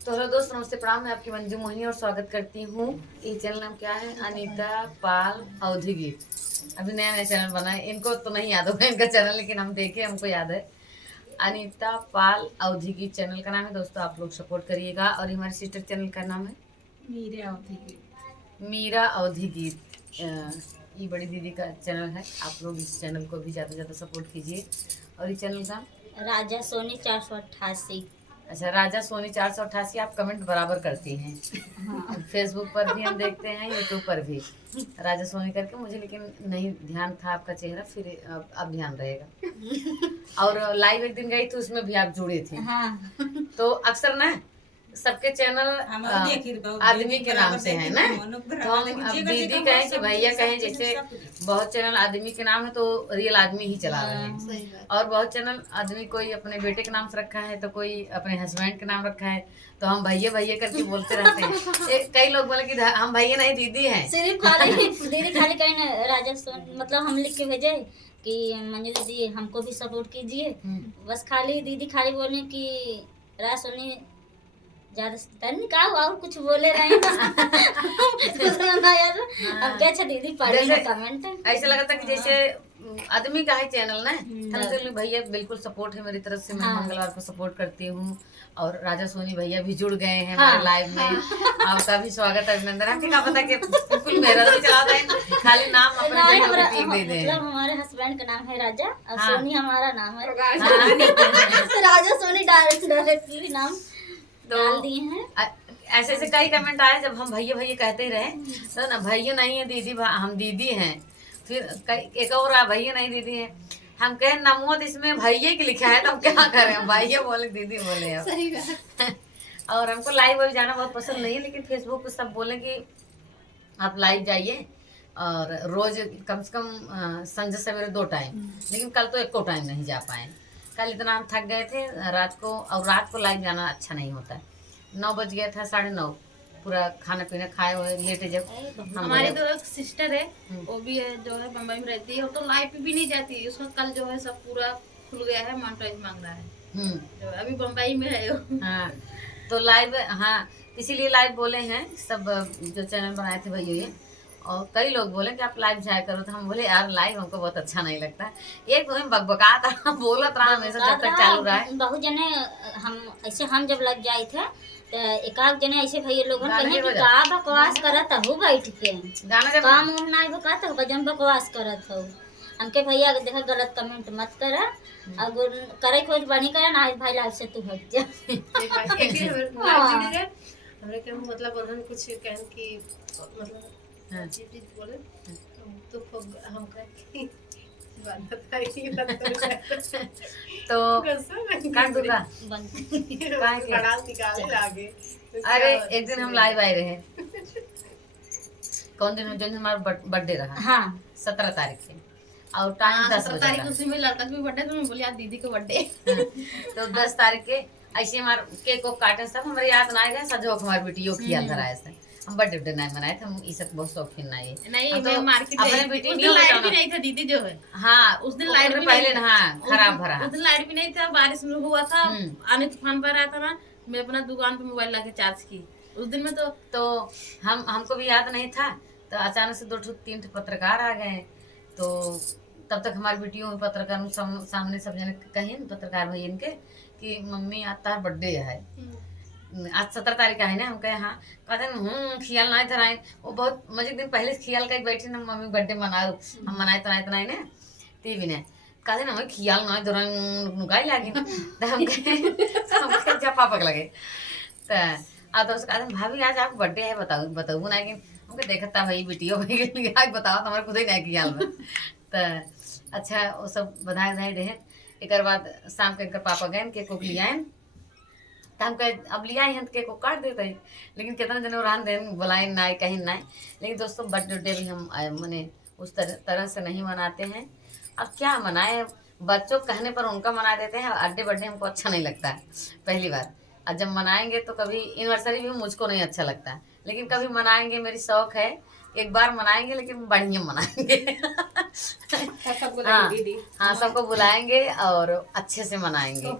तो हेलो दोस्त, नमस्ते, प्रणाम। मैं आपकी मंजू मोहिनी और स्वागत करती हूँ। ये चैनल नाम क्या है? अनीता पाल अवधी गीत। अभी नया नया चैनल बना है, इनको तो नहीं याद होगा इनका चैनल, लेकिन हम देखे, हमको याद है। अनीता पाल अवधी गीत चैनल का नाम है दोस्तों, आप लोग सपोर्ट करिएगा। और हमारी सिस्टर चैनल का नाम है मीरा अवधी गीत। मीरा अवधी गीत। ये बड़ी दीदी का चैनल है, आप लोग इस चैनल को भी ज़्यादा से ज़्यादा सपोर्ट कीजिए। और ये चैनल का राजा सोनी 488। अच्छा, राजा सोनी 488। आप कमेंट बराबर करती हैं। हाँ। फेसबुक पर भी हम देखते हैं, यूट्यूब पर भी राजा सोनी करके, मुझे लेकिन नहीं ध्यान था आपका चेहरा, फिर अब ध्यान रहेगा। और लाइव एक दिन गई थी, उसमें भी आप जुड़े थे। हाँ। तो अक्सर ना सबके चैनल आदमी के नाम से है ना, तो हम अब दीदी कहें कि भैया कहें, जैसे बहुत चैनल आदमी के नाम है तो रियल आदमी ही चला रहे हैं। और बहुत चैनल आदमी कोई अपने बेटे के नाम से रखा है, तो कोई अपने हस्बैंड के नाम रखा है, तो हम भैया भैया करके बोलते रहते हैं। कई लोग बोले कि हम भैया नहीं दीदी हैं। सिर्फ खाली दीदी खाली कहीं ना राजा सोनी, मतलब हम लिख के भेजे कि मंजू दीदी हमको भी सपोर्ट कीजिए। बस खाली दीदी खाली बोले कि राजा सोनी ज्यादा तनी का और कुछ बोले रहे यार। अब क्या अच्छा दीदी पढ़े ना कमेंट, ऐसा लगा था कि जैसे आदमी का है चैनल ना, तो भैया बिल्कुल सपोर्ट है मेरी तरफ से। मैं मंगलवार को सपोर्ट करती हूँ। और राजा सोनी भैया भी जुड़ गए हैं हमारे लाइव में। आपका भी स्वागत है, अभिनंदन। आपको क्या पता कि बिल्कुल मेरा भी चला था, खाली नाम अपने दे दे। मतलब हमारे हस्बैंड का नाम है राजा और सोनी हमारा नाम है। राजा सोनी डायरेक्टली नाम डाल दिए हैं। ऐसे ऐसे कई कमेंट आए, जब हम भैया भैया कहते ही रहे, तो ना भैया नहीं है दीदी, हम दीदी हैं। फिर एक और भैया नहीं दीदी है, हम कहे नमो इसमें भैया की लिखा है, तो हम क्या करें, भैया बोले दीदी बोले। अब और हमको लाइव वाइव जाना बहुत पसंद नहीं है, लेकिन फेसबुक पे सब बोले कि आप लाइव जाइए और रोज कम से कम संजय सवेरे 2 टाइम। लेकिन कल तो एको टाइम नहीं जा पाए। कल इतना हम थक गए थे रात को, और रात को लाइव जाना अच्छा नहीं होता है। 9 बज गया था, 9:30, पूरा खाना पीना खाए हुए लेटे जब। हमारी तो एक सिस्टर है, वो भी है जो है बम्बई में रहती है, वो तो लाइव पे भी नहीं जाती है। उसका कल जो है सब पूरा खुल गया है, मोनेटाइज मांग रहा है। जो अभी बम्बई में है वो। हाँ, तो लाइव, हाँ, इसीलिए लाइव बोले हैं सब जो चैनल बनाए थे भैया ये। और कई लोग बोले कि आप लाइव जाया करो, तो हम बोले यार लाइव हमको बहुत अच्छा नहीं लगता। एक तो हम बकबकात रहा, बोलत रहा हमेशा जब तक चालू रहा है। बहुत जने हम जब लग जाए थे तो एकाक जने ऐसे भैया लोग कहे कि का बकवास करत हो बैठ के, गाना जब काम उम नहीं बकात हो, जन बकवास करत हो। हमके भैया देखा गलत कमेंट मत कर, अगर करे खोज बनी करे ना भाई लाइव से तू हट जा। हमरे के मतलब उन्होंने कुछ कहन की मतलब चीज बोले तो हम कहे तो काट दूंगा। अरे एक दिन हम लाइव आए रहे, कौन दिन, जो हमारा बर्थडे रहा, हाँ 17 तारीख से, और टाइम 10 बजे तारीख उसी में लड़का भी बर्थडे, तो मैं बोली यार दीदी का बर्थडे। तो 10 तारीख के ऐसे हमारे केक को काटे, सब हमारे याद ना आएगा, सजोक हमारे बेटियों किया धराए से हम बर्थडे नहीं मनाए थे। हम इस बहुत शौकीन नहीं तो मार्केट अपने बेटी उस दिन लाइट भी नहीं था दीदी जो है। हाँ, उस दिन लाइट भी पहले ना, हाँ, खराब भरा। उस दिन लाइट भी नहीं था, बारिश में हुआ था, आने तूफान पर आया था ना, मैं अपना दुकान पे मोबाइल लाके चार्ज की उस दिन में। तो हमको भी याद नहीं था, तो अचानक से 2-3 पत्रकार आ गए। तो तब तक हमारी बेटियों में पत्रकार सामने सब जने कहे पत्रकार भैया के कि मम्मी आज तार बर्थडे है, आज 17 तारीख का है ना। हम कहे हाँ, कहते खियाल नहीं धराए। वो बहुत मजे दिन पहले खियाल कर बैठे ना, मम्मी बर्थडे मनाओ, हम मनाए तो नहीं ना, तीवी ने कहते ना खियाल नहीं धराए नुकाई लागे। तो हम कहे जब पापक लगे तो उसका भाभी आज आपको बर्थडे है, बताऊ ना कि हमको देखता भाई बेटियों भाई आज बताओ, हमारे खुद ही नहीं खियाल में। तो अच्छा, वो सब बधाई बधाई रहे। एक बाद शाम के पापा गए केक उक लिया, तो हम कहे अब लिया हैं तो केक को काट देते हैं। लेकिन कितना जन उड़ान देन बुलाए ना कहीं ना। लेकिन दोस्तों बर्थडे भी हम मैंने उस तरह से नहीं मनाते हैं। अब क्या मनाए, बच्चों कहने पर उनका मना देते हैं। अड्डे बर्थडे हमको अच्छा नहीं लगता है पहली बार। और जब मनाएंगे तो कभी एनिवर्सरी भी मुझको नहीं अच्छा लगता, लेकिन कभी मनाएंगे, मेरी शौक है एक बार मनाएंगे लेकिन बढ़िया मनाएंगे। सब बोला हाँ दीदी हाँ, सबको बुलाएंगे और अच्छे से मनाएंगे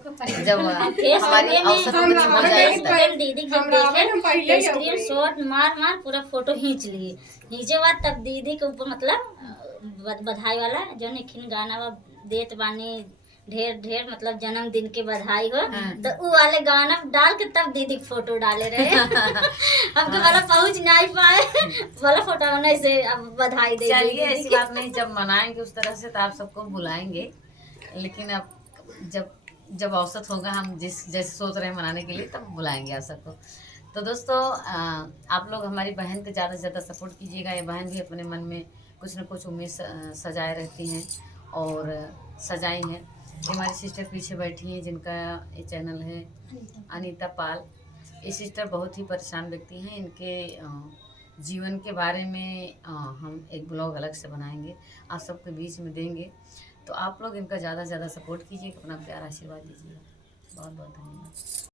जब फेस हमारी में अवसर पूरी हो जाएगी तब। हम दीदी जब हम रावण हम पहले देखे ही हो स्क्रीन गए। शॉट मार मार पूरा फोटो खींच लिए। खींचे बाद तब दीदी के ऊपर मतलब बधाई वाला जो निखिन गाना वा देत बानी ढेर ढेर मतलब जन्मदिन के बधाई हो, तो वो वाले गाना डाल के तब दीदी के फोटो डाले रहे। हमको वाला पहुंच नहीं पाए वाला फोटो नहीं से अब बधाई दे चलिए ऐसी बात नहीं, जब मनाएंगे उस तरह से तो आप सबको बुलाएंगे, लेकिन अब जब अवसर होगा हम जैसे सोच रहे हैं मनाने के लिए तब बुलाएंगे आप सबको। तो दोस्तों आप लोग हमारी बहन को ज़्यादा से ज़्यादा सपोर्ट कीजिएगा। ये बहन भी अपने मन में कुछ न कुछ उम्मीद सजाए रहती हैं और सजाई हैं। ये हमारी सिस्टर पीछे बैठी हैं जिनका ये चैनल है अनीता पाल। ये सिस्टर बहुत ही परेशान व्यक्ति हैं। इनके जीवन के बारे में हम एक ब्लॉग अलग से बनाएंगे, आप सबके बीच में देंगे। तो आप लोग इनका ज़्यादा से ज़्यादा सपोर्ट कीजिए, अपना प्यार आशीर्वाद दीजिएगा। बहुत बहुत धन्यवाद।